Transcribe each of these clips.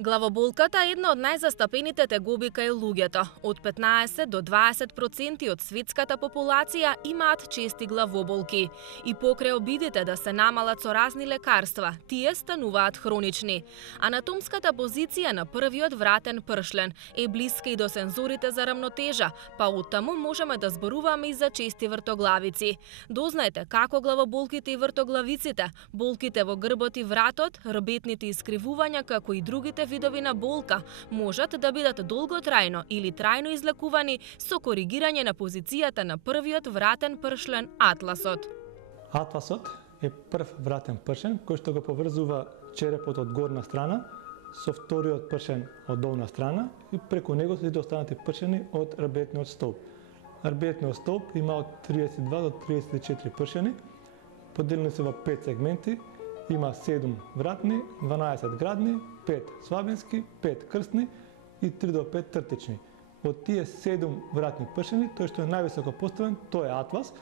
Главоболката е една од најзастапените тегоби кај луѓето. Од 15 до 20% од светската популација имаат чести главоболки. И покрај обидите да се намалат со разни лекарства, тие стануваат хронични. Анатомската позиција на првиот вратен пршлен е блиска и до сензорите за рамнотежа, па оттаму можеме да зборуваме и за чести вртоглавици. Дознаете како главоболките и вртоглавиците, болките во грбот и вратот, рбетните искривувања како и другите видови на болка можат да бидат долготрајно или трајно излекувани со коригирање на позицијата на првиот вратен пршлен атласот. Атласот е прв вратен пршен кој што го поврзува черепот од горна страна со вториот пршен од долна страна и преку него се останати пршени од рбетниот столб. Рбетниот столб има од 32 до 34 пршени, поделени се во 5 сегменти. Има 7 вратни, 12 градни, 5 слабински, 5 крстни и 3 до 5 тртични. Од тие 7 вратни пршени, тој што е највисоко поставен, тој е атлас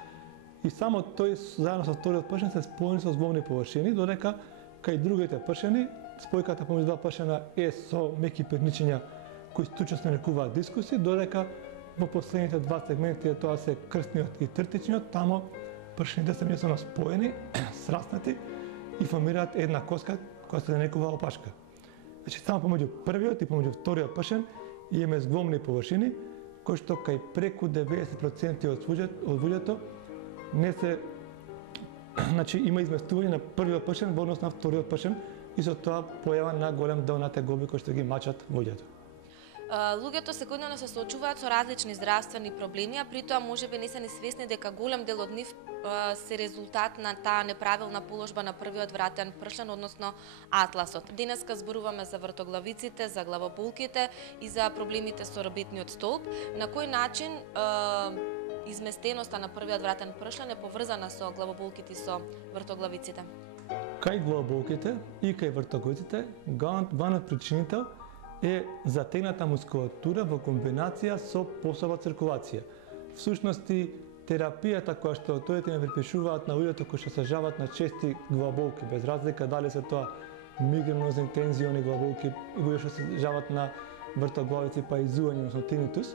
и само тој заедно со вториот пршен се споени со зглобни површини, додека кај другите пршени, спојката помеѓу два пршена е со меки перничиња кои стручно се нарекуваат дискуси, додека во последните два сегменти тоа се крстниот и тртичниот, тамо пршените се меѓусебно споени, сраснати и формираат една коска која се нарекува опашка. Значи само помеѓу првиот и помеѓу вториот пршен имаме зглобни површини кои што кај преку 90% од луѓето не се има изместување на првиот пршен во однос на вториот пршен и со тоа појава на голем дел на тегоби кои што ги мачат луѓето. Луѓето секојдневно се соочуваат со различни здравствени проблеми, а при тоа можеби не се ни свесни дека голем дел од нив се резултат на таа неправилна положба на првиот вратен пршлен, односно атласот. Денеска зборуваме за вртоглавиците, за главоболките и за проблемите со рбетниот столб. На кој начин изместеноста на првиот вратен пршлен е поврзана со главоболките и со вртоглавиците? Кај главоболките и кај вртоглавиците главниот причинител е затегната мускулатура во комбинација со послаба циркулација. Всушности, терапијата која што тоите ме припишуваат на луѓето кои што се жават на чести главоболки, без разлика дали се тоа мигренозни тензиони главоболки и луѓе што се жават на вртоглавици па и зување, односно тинитус,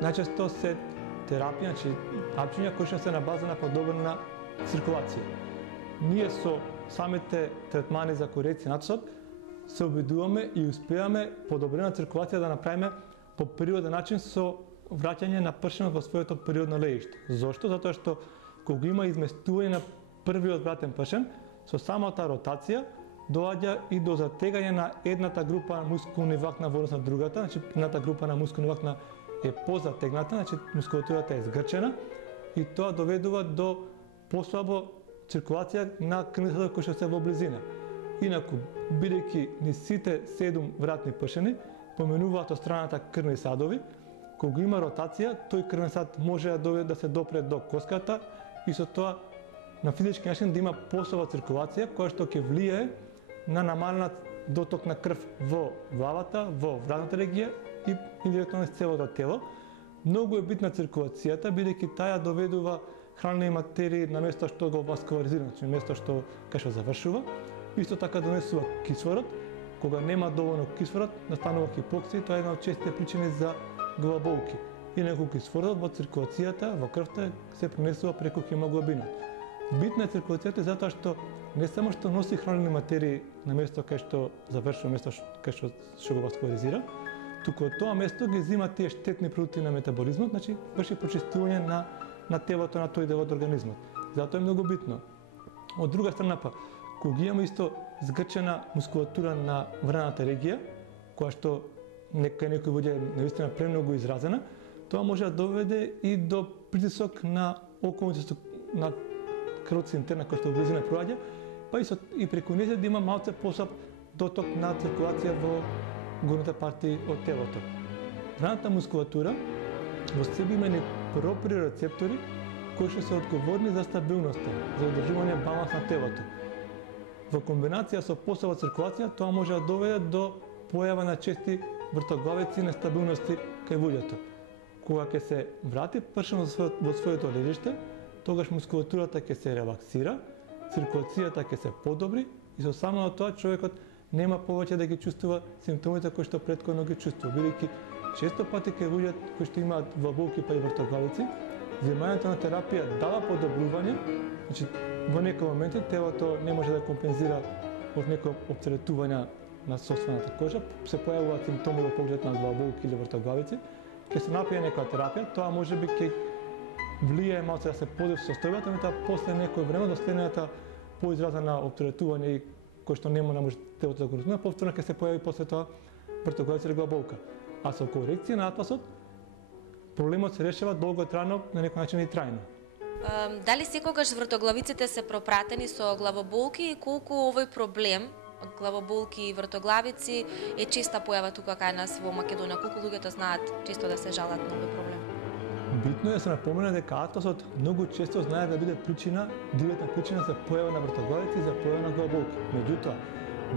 најчесто се терапија, значи начиња кои што се на база на подобрена циркулација. Ние со самите третмани за корекција на атласот се обидуваме и успеаме подобрена циркулација да направиме по природен начин со враќање на пршенот во своето природно леиште. Зошто? Затоа што кога има изместување на првиот вратен пршен, со самата ротација доаѓа и до затегање на едната група мускулни влакна во однос на другата, значи едната група на мускулни влакна е позатегната, значи мускулатурата е згрчена и тоа доведува до послабо циркулација на крвните садови кои што се во близина. Инаку, бидејќи низ сите 7 вратни пршени поменуваат од страната крвни садови, кога има ротација, тој крвен сад може да се допре до коската и со тоа на физички начин да има послаба циркулација која што ќе влијае на намаленат доток на крв во главата, во вратната регија и индиректно низ целото тело. Многу е битна циркулацијата, бидејќи таа доведува хранливи материи на место што го васкуларизира, значи место што кај што завршува. Исто така донесува кислород. Кога нема доволно кислород, настанува хипоксија, тоа е една од честите причини за главоболки. Инаку кислородот во циркулацијата, во крвта се пренесува преку хемоглобинот. Битна е циркулацијата затоа што не само што носи хранливи материи на место кај што завршува, место кај што го васкуларизира, туку од тоа место ги зема тие штетни продукти на метаболизмот, значи врши почистување на телото на тој дел од организмот. Затоа е многу битно. Од друга страна па, кога имаме исто згрчена мускулатура на враната регија, која што некој луѓе навистина премногу изразена, тоа може да доведе и до притисок на околните на крвната цинтерна која што во близина проаѓа, па и преку неја да има малце послаб доток на циркулација во горните партии од телото. Враната мускулатура во себе има проприорецептори кои што се одговорни за стабилноста, за одржување баланс на телото. Во комбинација со послаба циркулација, тоа може да доведе до појава на чести вртоглавици и нестабилности кај луѓето. Кога ќе се врати пршенот во своето лежиште, тогаш мускулатурата ќе се релаксира, циркулацијата ќе се подобри и со само тоа човекот нема повеќе да ги чувствува симптомите кои што претходно ги чувствува, бидејќи често пати кај луѓе кои што имаат главолки па и вртоглавици, земањето на терапија дава подобрување, значи во некои моменти телото не може да компензира од некои опцретувања на сопствената кожа, се појавуваат симптоми во поглед на главолки или вртоглавици, ќе се направи некоја терапија, тоа можеби ќе влијае малку да се подобри состојбата, меѓутоа после некој време до следната поизразена опцретување и кој што нема може телото да го разуме, повторно ќе се појави после тоа вртоглавица или главолка. А со корекција на атласот, проблемот се решава долготрајно, на некој начин и трајно. Дали секогаш вртоглавиците се пропратени со главоболки и колку овој проблем од главоболки и вртоглавици е честа појава тука кај нас во Македонија? Колку луѓето знаат често да се жалат на овој проблем? Битно е да се напомене дека атласот многу често знае да биде причина, директна причина за појава на вртоглавици и за појава на главоболки. Меѓутоа,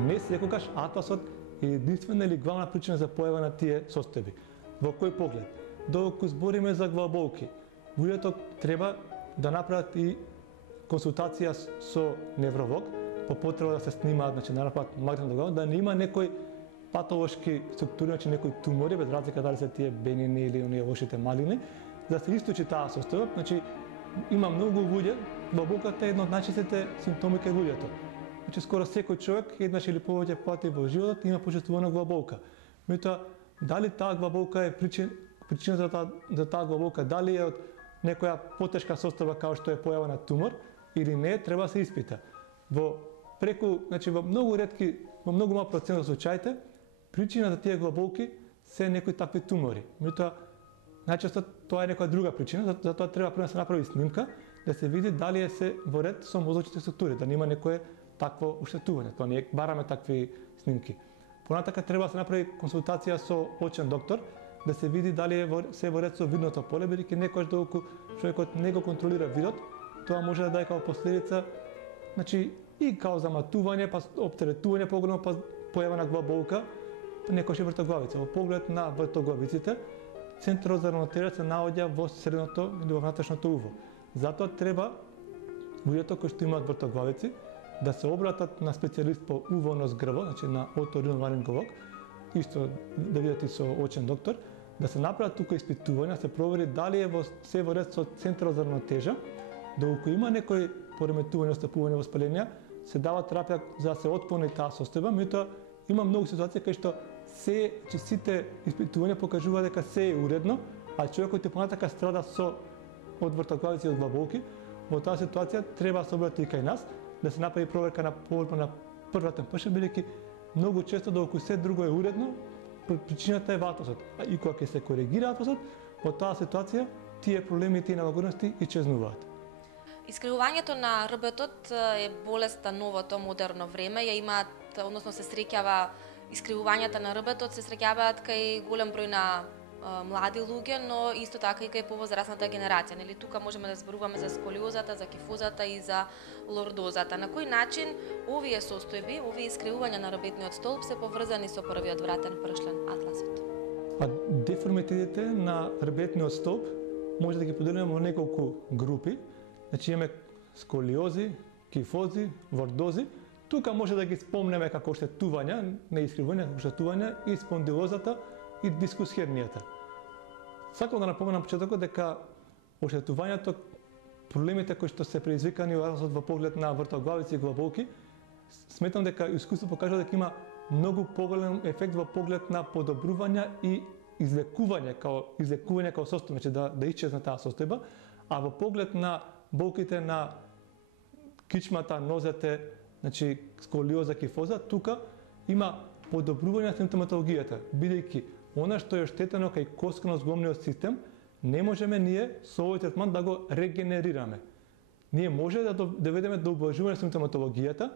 не секогаш атласот е единствена или главна причина за појава на тие состојби. Во кој поглед? Доколку збориме за главоболки, луѓето треба да направат и консултација со невролог, по потреба да се снимаат, значи да направат магнетна глава, да не има некои патолошки структури, значи некои тумори, без разлика дали се тие бенини или оние лошите малини, да се источи таа состојба. Значи има многу луѓе, главоболката е една од најчестите симптоми кај луѓето. Значи скоро секој човек еднаш или повеќе пати во животот има почувствувана главоболка. Меѓутоа, дали таа главоболка е причина за таа главоболка, дали е од некоја потешка состојба како што е појава на тумор или не, треба да се испита. Значи во многу ретки, во многу мал процент од случаите, причина за тие главоболки се некои такви тумори. Меѓутоа, најчесто тоа е некоја друга причина, затоа треба прво да се направи снимка, да се види дали е се во ред со мозочните структури, да нема некое такво оштетување. Тоа ние бараме такви снимки. Понатака треба да се направи консултација со очен доктор, да се види дали е се во ред со видното поле, бидејќи некојаш доколку човекот не го контролира видот, тоа може да даде како последица, значи и као заматување, па оптеретување поголемо, па појава на главоболка, некојаш и вртоглавица. Во поглед на вртоглавиците, центарот за равнотежа се наоѓа во средното или во внатрешното уво. Затоа треба луѓето кои што имаат вртоглавици да се обратат на специјалист по уво, нос, грво, значи на оториноларинголог, исто да видат и со очен доктор, да се направат тука испитувања, се провери дали е се во ред со центарот за равнотежа, доколку има некои пореметување, остапување, воспаленија, се дава терапија за да се отклони таа состојба, меѓутоа има многу ситуации кај што сите испитувања покажуваат дека се е уредно, а човекот и понатака страда од вртоглавици и од главоболки. Во таа ситуација треба да се обрати и кај нас, да се направи проверка на поверба на прватен пршен, бидејќи многу често доколку се друго е уредно, причината е во атласот. А и кога ќе се коригира атласот, во таа ситуација тие проблеми и тие нелагодности исчезнуваат. Искривувањето на рбетот е болест на новото модерно време, ја имаат, односно се среќава искривувањата на рбетот, се среќаваат кај голем број на млади луѓе, но исто така и кај повозрасната генерација. Нели тука можеме да зборуваме за сколиозата, за кифозата и за лордозата. На кој начин овие состојби, овие искривувања на рбетниот столб се поврзани со првиот вратен пршлен, атласот? Деформитетите на рбетниот столб може да ги поделиме во неколку групи. Значи имаме сколиози, кифози, лордози. Тука може да ги спомнеме како оштетувања, не искривувања, оштетувања и спондилозата и дискус хернијата. Сакам да напоменам почетокот дека оштетувањето, проблемите кои што се предизвикани во поглед на вртоглавици и главоболки, сметам дека искуство покажува дека има многу поголем ефект во поглед на подобрување и излекување како состојба, значи да исчезне таа состојба, а во поглед на болките на кичмата, нозете, значи сколиоза, кифоза, тука има подобрување на симптоматологијата, бидејќи она што е оштетено кај коскано-згломниот систем, не можеме ние со овој третман да го регенерираме. Ние може да доведеме до убlažување на симптоматологијата,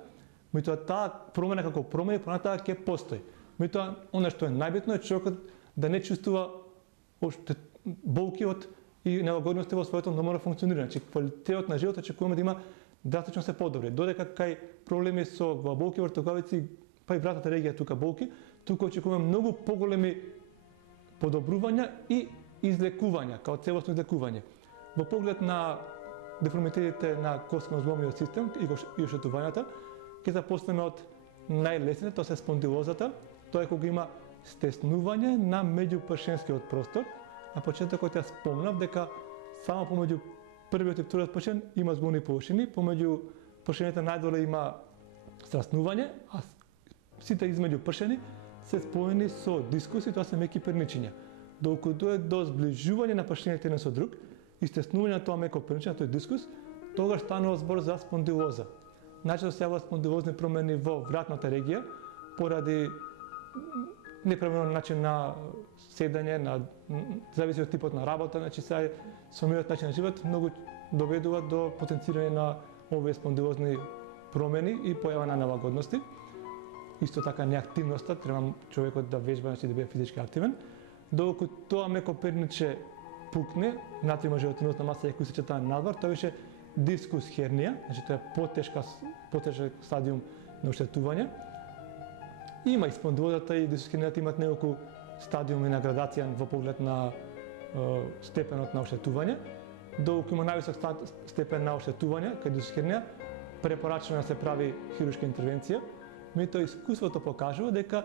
меѓутоа таа промена како промена понатака ќе постои. Меѓутоа она што е најбитно е човекот да не чувствува болки и нелагодности во своето нормално функционирање. Значи квалитетот на живот очекуваме да има драстично се подобри. Додека кај проблеми со главоболки, вртоглавици, па и вратната регија тука болки, тука очекуваме многу поголеми подобрувања и излекувања, као целосно излекување. Во поглед на деформитетите на коскано-згломниот систем и оштетувањата, ќе започнеме од најлесните, тоа се спондилозата, тоа е кога има стеснување на меѓупршенскиот простор. На почетокот ја спомнав дека само помеѓу првиот и вториот пршен има зголни површини, помеѓу пршените најдоле има страснување, а сите измеѓу пршени се споени со дискуси, тоа се меки перничиња. Доколку дое до зближување на пршените еден со друг и стеснување на тоа меко перничиње, тој дискус, тогаш станува збор за спондилоза. Најчесто се јавуваат спондилозни промени во вратната регија поради неправилен начин на седање, на зависи од типот на работа, значи се самиот начин на живот многу доведува до потенцирање на овие спондилозни промени и појава на нелагодности. Исто така неактивноста, треба човекот да вежба, значи да биде физички активен. Доколку тоа меко перниче пукне, натрима животиносна маса ја кој се чета надвор, тоа беше дискус хернија, значи тоа е потежок стадиум на оштетување. Има и спондилозата и дискус хернијата имаат неколку стадиуми на градација во поглед на степенот на оштетување. Доколку има највисок степен на оштетување, кај дискус хернија, препорачено да се прави хируршка интервенција. Меѓутоа искуството покажува дека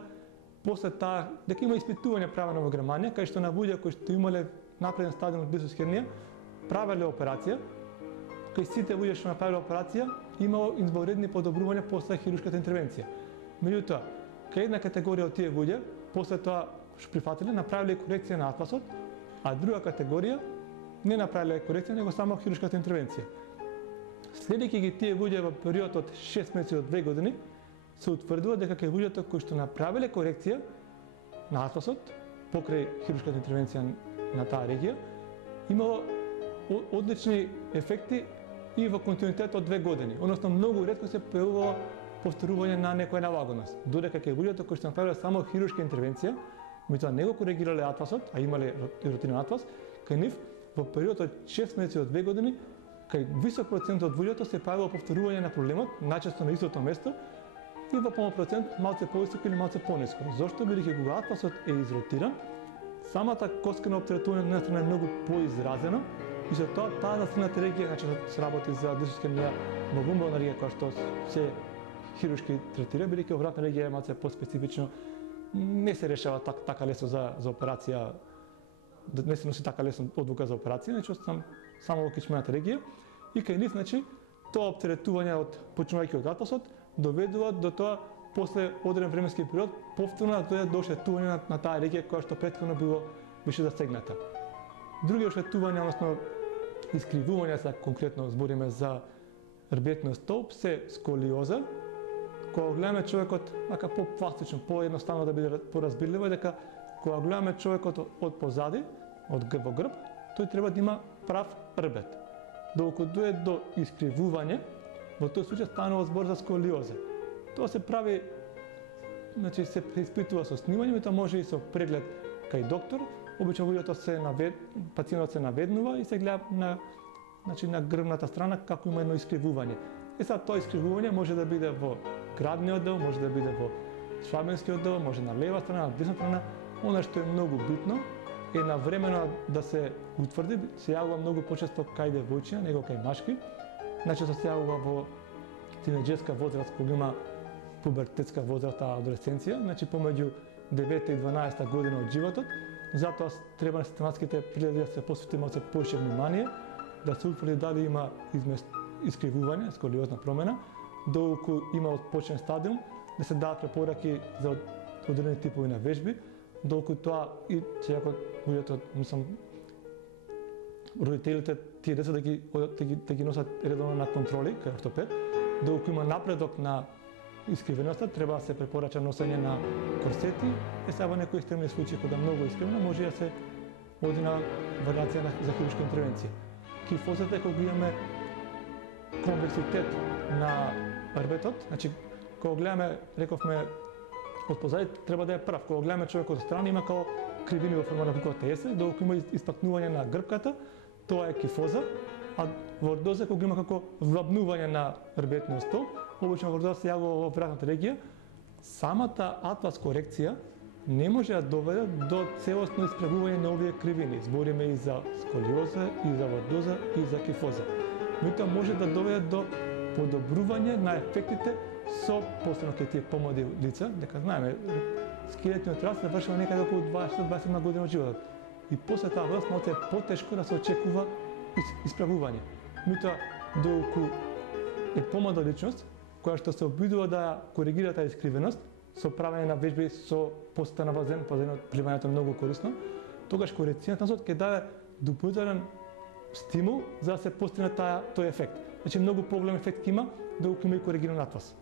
после таа дека има испитување правено во Германија, кај што на луѓе кои што имале напреден стадиум на дискус хернија, правеле операција. Кај сите луѓе што направиле операција, имало извонредни подобрувања после хируршката интервенција. Меѓутоа, кај една категорија од тие луѓе, после тоа што прифатиле, направиле корекција на атласот, а друга категорија не направиле корекција, него само хируршката интервенција. Следејќи ги тие луѓе во период од 6 месеци до 2 години, се утврдува дека кај луѓето кои што направиле корекција на атласот покрај хируршката интервенција на таа регија, имало одлични ефекти и во континуитет од 2 години. Односно многу ретко се појавува повторување на некоја нелагодност. Додека кај луѓето кои што направиле само хируршка интервенција, меѓутоа не го коригирале атласот, а имале ротинен атлас, кај нив во период од 6 месеци до 2 години, кај висок процент од луѓето се појавува повторување на проблемот, најчесто на истото место, и во помал процент малце повисоко или малце пониско. Зошто? Бидејќи кога атласот е изротиран, самата коскено оптеретување од една страна е многу поизразено и за тоа таа засегната регија, значи се работи за дискус хернија во лумбална регија која што се хируршки третира, бидејќи вратна регија е малце поспецифично, не се решава така лесно за операција, не се носи така лесно одлука за операција, значи само во кичмената регија и кај нив, значи тоа оптеретување од почнувајќи од атласот доведува до тоа после одреден временски период повторно да дојде до оштетување на таа регија која што претходно беше засегната. Други оштетувања, односно искривувања, се конкретно збориме за рбетниот столб, се сколиоза. Кога гледаме човекот така по-пластично, по-едноставно да биде поразбирливо, дека кога гледаме човекот од позади, од грб во грб, тој треба да има прав рбет. Доколку дојде до искривување, во тој случај станува збор за сколиоза. Тоа се прави, значи се испитува со снимање, тоа може и со преглед кај доктор. Обично луѓето пациентот се наведнува и се гледа на грбната страна како има едно искривување. Сега тоа искривување може да биде во градниот дел, може да биде во швабенскиот дел, може на лева страна, на десна страна. Она што е многу битно е навремено да се утврди, се јавува многу почесто кај девојчиња, него кај машки. Најчесто се јавува во тинеџерска возраст, кога има пубертетска возраст, адолесценција, значи помеѓу 9 и 12 година од животот. Затоа треба на систематските прегледи да се посвети малце повеќе внимание, да се утврди дали има искривување, сколиозна промена, доколку има отпочнен стадиум, да се дадат препораки за одредени типови на вежби, доколку тоа и ако луѓето, родителите тие деца да ги носат редовно на контроли кај ортопед, доколку има напредок на искривеноста, треба да се препорача носење на корсети. Сега во некои екстремни случаи кога многу искривено може да се оди на варијација за хируршка интервенција. Кифозата е кога имаме конвекситет на рбетот, значи кога гледаме, рековме, од позади треба да е прав. Кога гледаме човекот од страна има као кривини во форма на буквата С, доколку има испакнување на грбката, тоа е кифоза, а вордоза кога има како влабнување на рбетниот столб, обично вордоза се јавува во вратната регија. Самата атлас корекција не може да доведе до целосно исправување на овие кривини. Збориме и за сколиоза, и за вордоза, и за кифоза. Меѓутоа може да доведе до подобрување на ефектите со посебно кај тие помлади лица, дека знаеме, скелетниот раст завршува некаде околу 20-21 година од животот. И после таа возраст малку е потешко да се очекува исправување. Меѓутоа, доколку е помлада личност, која што се обидува да коригира таа искривеност, со правење на вежби со посета на базен, пливањето е многу корисно, тогаш корекцијата на ќе даде дополнителен стимул за да се постигне тој ефект. Значи многу поголем ефект има доколку има и коригиран атлас.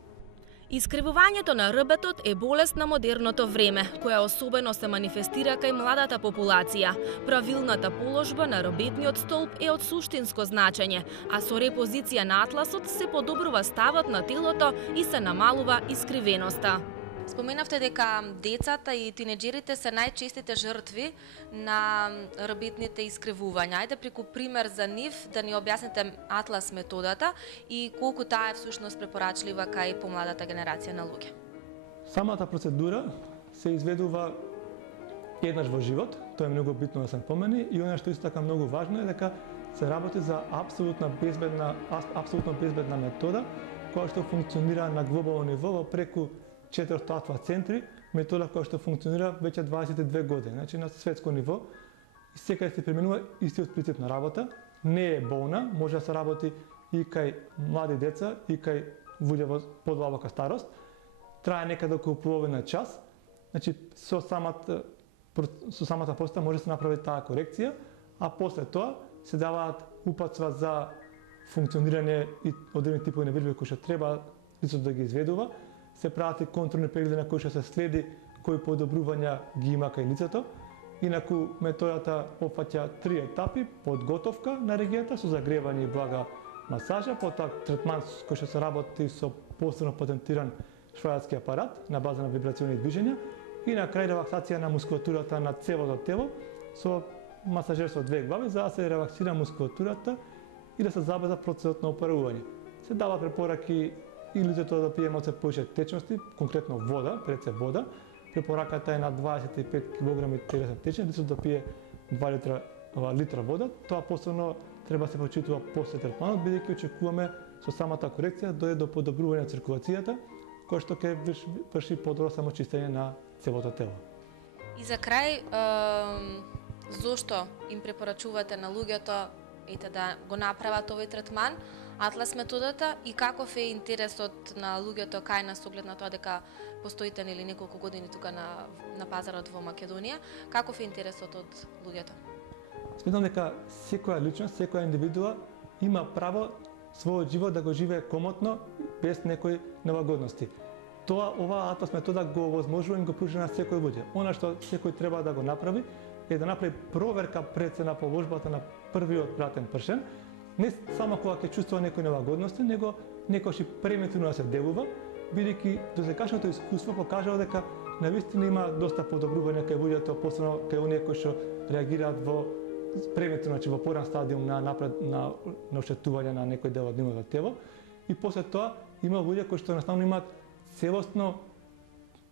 Искривувањето на рбетот е болест на модерното време, која особено се манифестира кај младата популација. Правилната положба на рбетниот столб е од суштинско значење, а со репозиција на атласот се подобрува ставот на телото и се намалува искривеноста. Споменавте дека децата и тинеџерите се најчестите жртви на рбетните искривувања. Ајде преку пример за нив да ни објасните атлас методата и колку таа е всушност препорачлива кај помладата генерација на луѓе. Самата процедура се изведува еднаш во живот, тоа е многу битно да се помени, и она што исто така многу важно е дека се работи за апсолутно безбедна метода која што функционира на глобално ниво преку 4 атлас центри, метода која што функционира веќе 22 години, значи на светско ниво. И секаде се применува истиот принцип на работа, не е болна, може да се работи и кај млади деца и кај луѓе во подлабока старост. Трае некаде околу половина час. Значи со самата поста може да се направи таа корекција, а после тоа се даваат упатства за функционирање и одредени типови невежби кои што треба лицето да ги изведува. Се прават и контролни прегледи на кои што се следи кои подобрувања ги има кај лицето. Инаку методата опфаќа 3 етапи: подготовка на регијата со загревање и блага масажа, потоа третман кој што се работи со посебно патентиран швајцарски апарат на база на вибрациони движења и на крај релаксација на мускулатурата на целото тело со масажер со 2 глави за да се релаксира мускулатурата и да се забрза процесот на опарување. Се дава препораки и лицето да пие малку повеќе течности, конкретно вода, пред се вода. Препораката е на 25 кг телесна течност, лицето да пие 2 литра вода. Тоа посебно треба се почитува после третманот, бидејќи очекуваме со самата корекција дојде до подобрување на циркулацијата, кој што ќе врши подобро самочистење на целото тело. И за крај, зошто им препорачувате на луѓето да го направат овој третман, атлас методата, и каков е интересот на луѓето кај нас оглед на тоа дека постоите нели неколку години тука на пазарот во Македонија, каков е интересот од луѓето? Сметам дека секоја личност, секоја индивидуа има право својот живот да го живее комотно без некои нелагодности. Оваа атлас метода го овозможува и го пружи на секој луѓе. Она што секој треба да го направи е да направи проверка пред се на положбата на првиот вратен пршен, не само кога ќе чувствува некои нелагодности, него некојаш и превентивно да се делува, бидејќи досегашното искуство покажало дека навистина има доста подобрување кај луѓето, посебно кај оние кои што реагираат во превентивно, значи во поран стадиум на оштетување на некој дел од нивното тело. И после тоа има луѓе кои што наставно имаат целосно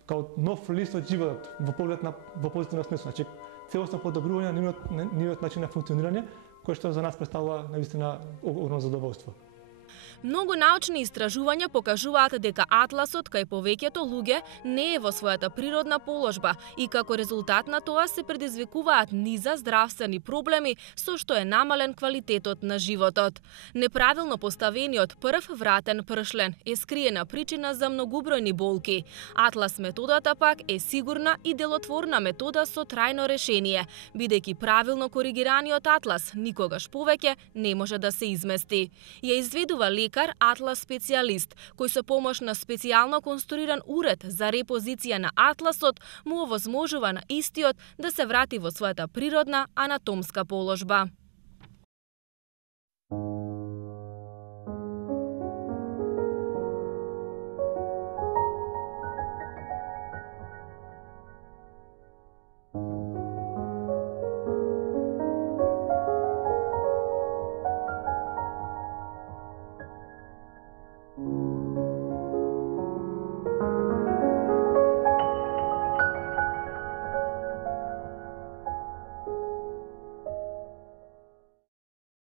као нов лист од животот во позитивно смисла, значи целосно подобрување на нивниот начин на функционирање, кој што за нас представува навистина огромно задоволство. Многу научни истражувања покажуваат дека атласот кај повеќето луѓе не е во својата природна положба и како резултат на тоа се предизвикуваат низа здравствени проблеми со што е намален квалитетот на животот. Неправилно поставениот прв вратен пршлен е скриена причина за многубројни болки. Атлас методата пак е сигурна и делотворна метода со трајно решение, бидејќи правилно коригираниот атлас никогаш повеќе не може да се измести. Ја изведува лекар атлас специјалист, кој со помош на специјално конструиран уред за репозиција на атласот му овозможува на истиот да се врати во својата природна анатомска положба.